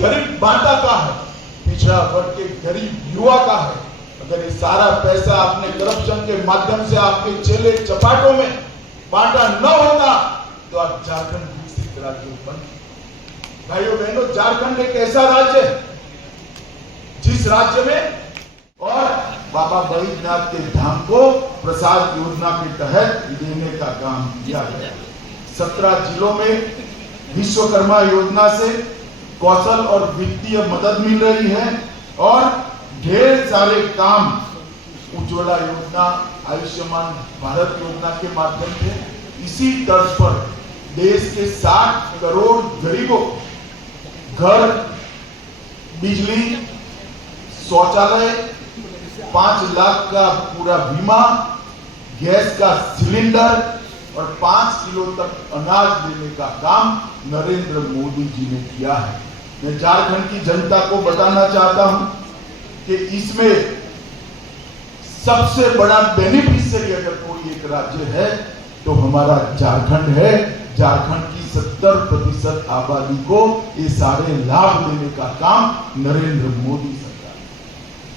गरीब बांटा का है, पिछड़ा वर्ग के गरीब युवा का है। अगर ये सारा पैसा आपने करप्शन के माध्यम से आपके चेले चपाटों में बांटा न होता तो आप झारखंड विकसित राज्य बनते। भाइयों बहनों, झारखंड एक ऐसा राज्य है जिस राज्य में और बाबा बैद्यनाथ के धाम को प्रसाद योजना के तहत देने का काम किया गया। 17 जिलों में विश्वकर्मा योजना से कौशल और वित्तीय मदद मिल रही है और ढेर सारे काम उज्ज्वला योजना, आयुष्मान भारत योजना के माध्यम से इसी तर्ज पर देश के 60 करोड़ गरीबों घर, बिजली, शौचालय, 5 लाख का पूरा बीमा, गैस का सिलेंडर और 5 किलो तक अनाज देने का काम नरेंद्र मोदी जी ने किया है। मैं झारखंड की जनता को बताना चाहता हूं कि इसमें सबसे बड़ा बेनिफिशियरी अगर कोई एक राज्य है तो हमारा झारखंड है। झारखंड की 70% आबादी को ये सारे लाभ देने का काम नरेंद्र मोदी सरकार।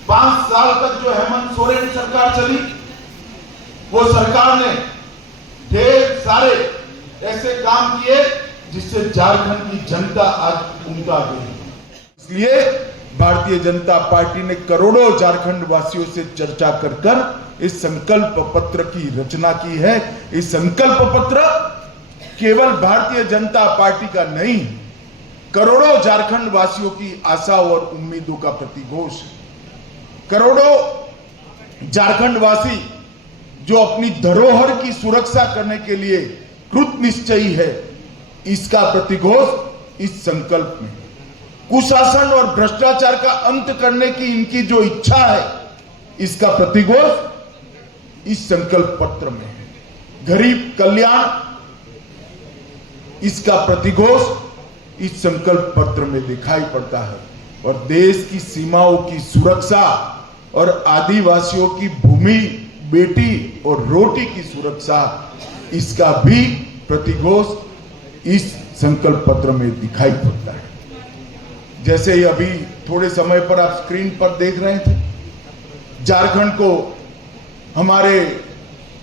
5 साल तक जो हेमंत सोरेन सरकार चली, वो सरकार ने ढेर सारे ऐसे काम किए जिससे झारखंड की जनता आज उमटा गई। इसलिए भारतीय जनता पार्टी ने करोड़ों झारखंड वासियों से चर्चा कर इस संकल्प पत्र की रचना की है। इस संकल्प पत्र केवल भारतीय जनता पार्टी का नहीं, करोड़ों झारखंड वासियों की आशाओं और उम्मीदों का प्रतिघोष है। करोड़ों झारखंड वासी जो अपनी धरोहर की सुरक्षा करने के लिए कृत निश्चयी है, इसका प्रतिघोष इस संकल्प में। कुशासन और भ्रष्टाचार का अंत करने की इनकी जो इच्छा है, इसका प्रतिघोष इस संकल्प पत्र में है। गरीब कल्याण, इसका प्रतिघोष इस संकल्प पत्र में दिखाई पड़ता है। और देश की सीमाओं की सुरक्षा और आदिवासियों की भूमि, बेटी और रोटी की सुरक्षा, इसका भी प्रतिघोष इस संकल्प पत्र में दिखाई पड़ता है। जैसे ही अभी थोड़े समय पर आप स्क्रीन पर देख रहे थे, झारखंड को हमारे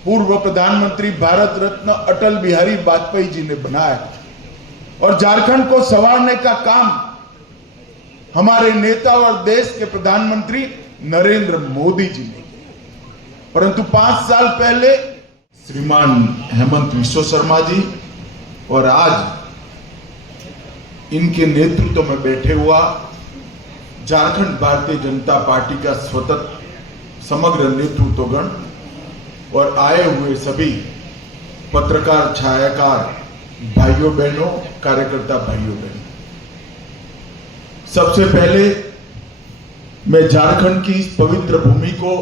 पूर्व प्रधानमंत्री भारत रत्न अटल बिहारी वाजपेयी जी ने बनाया और झारखंड को संवारने का काम हमारे नेता और देश के प्रधानमंत्री नरेंद्र मोदी जी ने किया। परंतु 5 साल पहले श्रीमान हेमंत विश्व शर्मा जी और आज इनके नेतृत्व में बैठे हुआ झारखंड भारतीय जनता पार्टी का स्वतंत्र समग्र नेतृत्वगण और आए हुए सभी पत्रकार, छायाकार भाइयों बहनों, कार्यकर्ता भाइयों बहनों, सबसे पहले मैं झारखंड की इस पवित्र भूमि को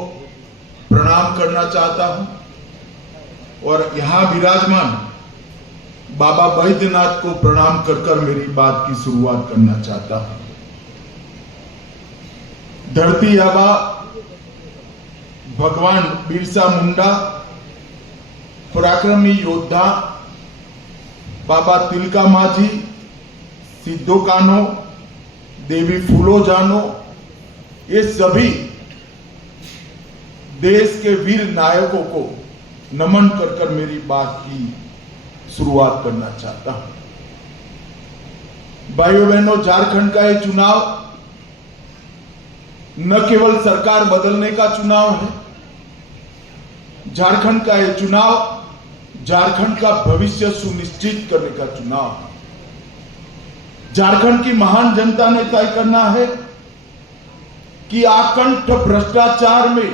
प्रणाम करना चाहता हूं और यहां विराजमान बाबा बैद्यनाथ को प्रणाम कर मेरी बात की शुरुआत करना चाहता हूं। धरती आबा भगवान बिरसा मुंडा, पराक्रमी योद्धा बाबा तिलका माझी, सिद्धो कान्हो, देवी फूलो जानो, ये सभी देश के वीर नायकों को नमन कर मेरी बात की शुरुआत करना चाहता हूं। भाइयों बहनों, झारखंड का ये चुनाव न केवल सरकार बदलने का चुनाव है, झारखंड का ये चुनाव झारखंड का भविष्य सुनिश्चित करने का चुनाव है। झारखंड की महान जनता ने तय करना है कि आकंठ भ्रष्टाचार में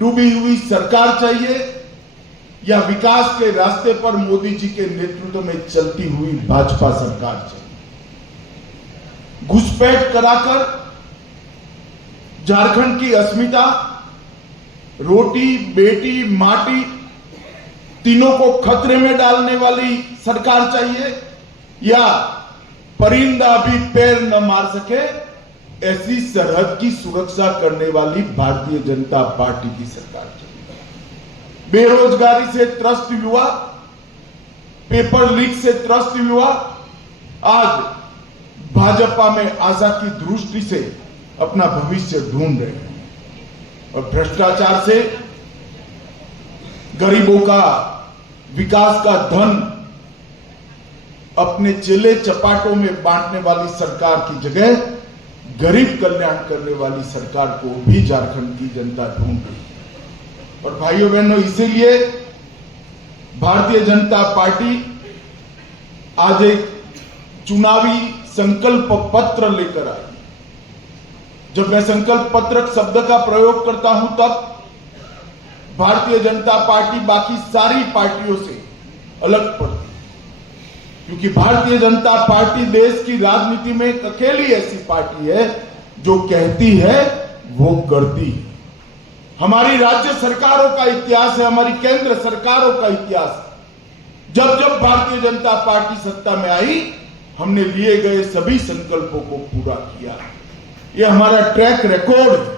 डूबी हुई सरकार चाहिए या विकास के रास्ते पर मोदी जी के नेतृत्व में चलती हुई भाजपा सरकार चाहिए। घुसपैठ कराकर झारखंड की अस्मिता, रोटी, बेटी, माटी तीनों को खतरे में डालने वाली सरकार चाहिए या परिंदा भी पैर न मार सके ऐसी सरहद की सुरक्षा करने वाली भारतीय जनता पार्टी की सरकार चाहिए। बेरोजगारी से त्रस्त युवा, पेपर लीक से त्रस्त युवा आज भाजपा में आशा की दृष्टि से अपना भविष्य ढूंढ रहे हैं और भ्रष्टाचार से गरीबों का विकास का धन अपने चेले चपाटों में बांटने वाली सरकार की जगह गरीब कल्याण करने वाली सरकार को भी झारखंड की जनता ढूंढ रही है। और भाइयों बहनों, इसीलिए भारतीय जनता पार्टी आज एक चुनावी संकल्प पत्र लेकर आई। जब मैं संकल्प पत्र शब्द का प्रयोग करता हूं तब भारतीय जनता पार्टी बाकी सारी पार्टियों से अलग पड़ती, क्योंकि भारतीय जनता पार्टी देश की राजनीति में एक अकेली ऐसी पार्टी है जो कहती है वो करती है। हमारी राज्य सरकारों का इतिहास है, हमारी केंद्र सरकारों का इतिहास है। जब जब भारतीय जनता पार्टी सत्ता में आई, हमने लिए गए सभी संकल्पों को पूरा किया। ये हमारा ट्रैक रिकॉर्ड है।